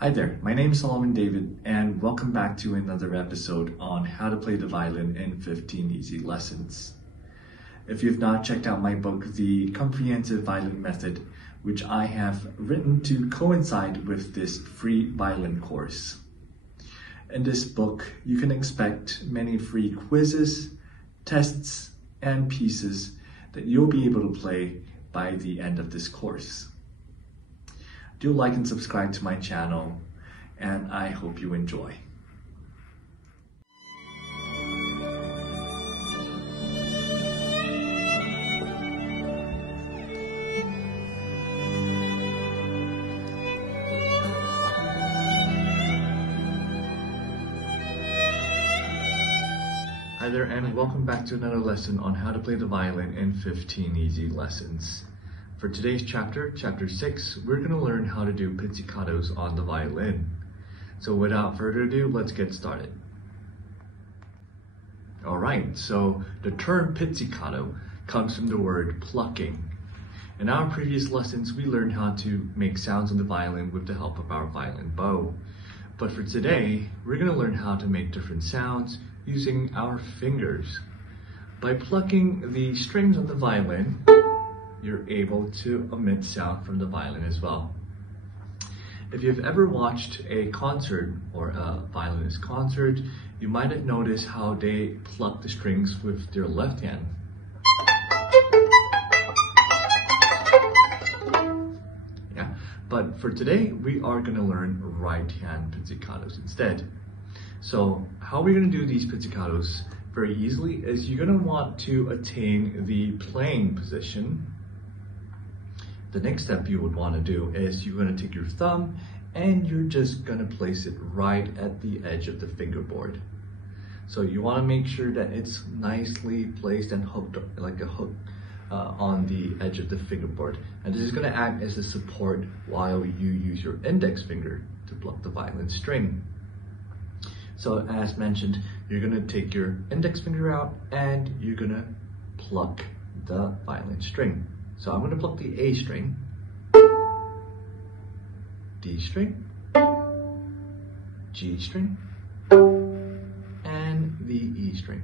Hi there, my name is Solomon David, and welcome back to another episode on how to play the violin in 15 easy lessons. If you've not checked out my book, The Comprehensive Violin Method, which I have written to coincide with this free violin course. In this book, you can expect many free quizzes, tests, and pieces that you'll be able to play by the end of this course. Do like and subscribe to my channel, and I hope you enjoy. Hi there, and welcome back to another lesson on how to play the violin in 15 easy lessons. For today's chapter, chapter 6, we're going to learn how to do pizzicatos on the violin. So without further ado, let's get started. Alright, so the term pizzicato comes from the word plucking. In our previous lessons, we learned how to make sounds on the violin with the help of our violin bow. But for today, we're going to learn how to make different sounds using our fingers. By plucking the strings on the violin, you're able to emit sound from the violin as well. If you've ever watched a concert or a violinist concert, you might have noticed how they pluck the strings with their left hand. Yeah, but for today, we are going to learn right hand pizzicatos instead. So how we're going to do these pizzicatos very easily is you're going to want to attain the playing position. The next step you would want to do is you're going to take your thumb and you're just going to place it right at the edge of the fingerboard. So you want to make sure that it's nicely placed and hooked like a hook on the edge of the fingerboard. And this is going to act as a support while you use your index finger to pluck the violin string. So as mentioned, you're going to take your index finger out and you're going to pluck the violin string. So I'm going to pluck the A string, D string, G string, and the E string.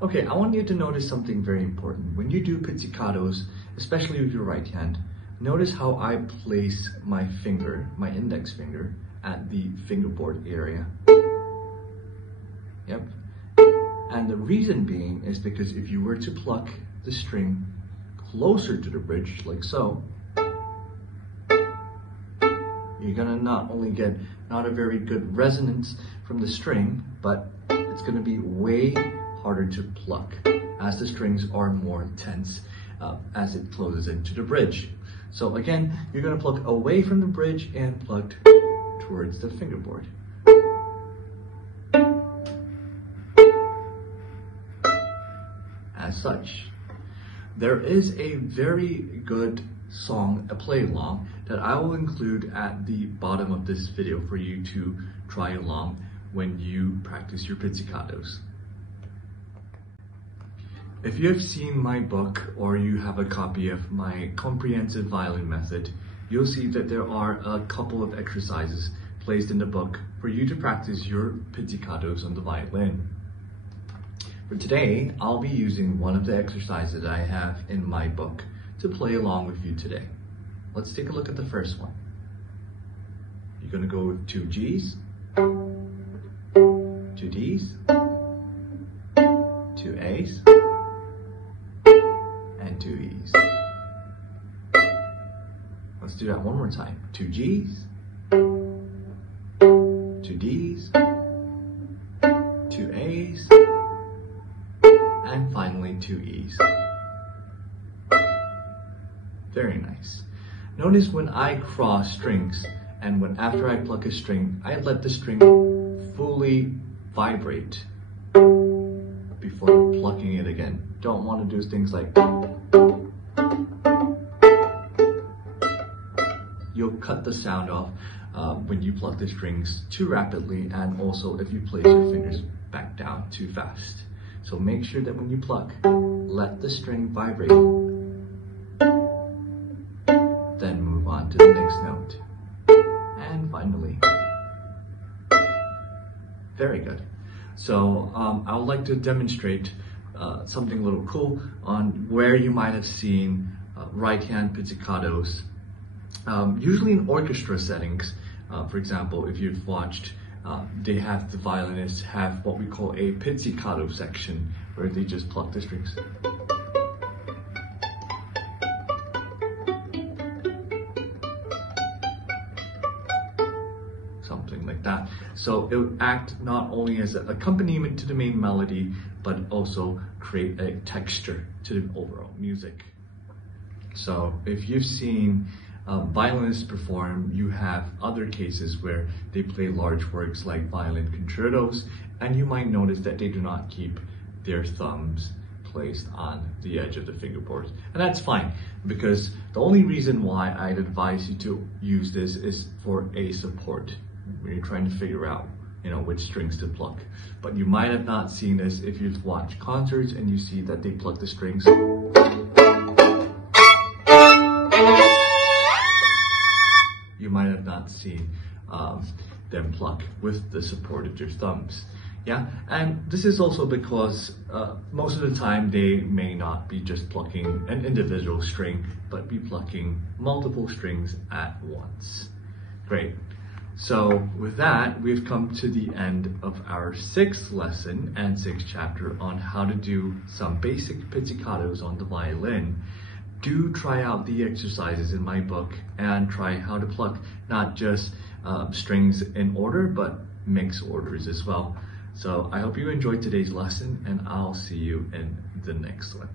Okay, I want you to notice something very important. When you do pizzicatos, especially with your right hand, notice how I place my finger, my index finger, at the fingerboard area. Yep. And the reason being is because if you were to pluck the string closer to the bridge, like so, you're gonna not only get not a very good resonance from the string, but it's gonna be way harder to pluck as the strings are more tense as it closes into the bridge. So again, you're gonna pluck away from the bridge and pluck towards the fingerboard. As such. There is a very good song, a play along, that I will include at the bottom of this video for you to try along when you practice your pizzicatos. If you have seen my book or you have a copy of my Comprehensive Violin Method, you'll see that there are a couple of exercises placed in the book for you to practice your pizzicatos on the violin. For today, I'll be using one of the exercises that I have in my book to play along with you today. Let's take a look at the first one. You're going to go with 2 G's, 2 D's, 2 A's, and 2 E's. Let's do that one more time. 2 G's, 2 D's, 2 A's, and finally 2 E's. Very nice. Notice when I cross strings and when after I pluck a string, I let the string fully vibrate before plucking it again. Don't want to do things like you'll cut the sound off when you pluck the strings too rapidly, and also if you place your fingers back down too fast. So make sure that when you pluck, let the string vibrate. Then move on to the next note. Very good. So I would like to demonstrate something a little cool on where you might have seen right hand pizzicatos, usually in orchestra settings. For example, if you've watched, they have the violinists have what we call a pizzicato section, where they just pluck the strings. Something like that. So it would act not only as an accompaniment to the main melody, but also create a texture to the overall music. So if you've seen violinists perform, you have other cases where they play large works like violin concertos, and you might notice that they do not keep their thumbs placed on the edge of the fingerboards. And that's fine, because the only reason why I'd advise you to use this is for a support when you're trying to figure out, which strings to pluck. But you might have not seen this if you've watched concerts and you see that they pluck the strings. You might have not seen them pluck with the support of their thumbs. Yeah, and this is also because most of the time they may not be just plucking an individual string, but be plucking multiple strings at once. Great. So with that, we've come to the end of our 6th lesson and 6th chapter on how to do some basic pizzicatos on the violin. Do try out the exercises in my book and try how to pluck not just strings in order, but mix orders as well. So I hope you enjoyed today's lesson, and I'll see you in the next one.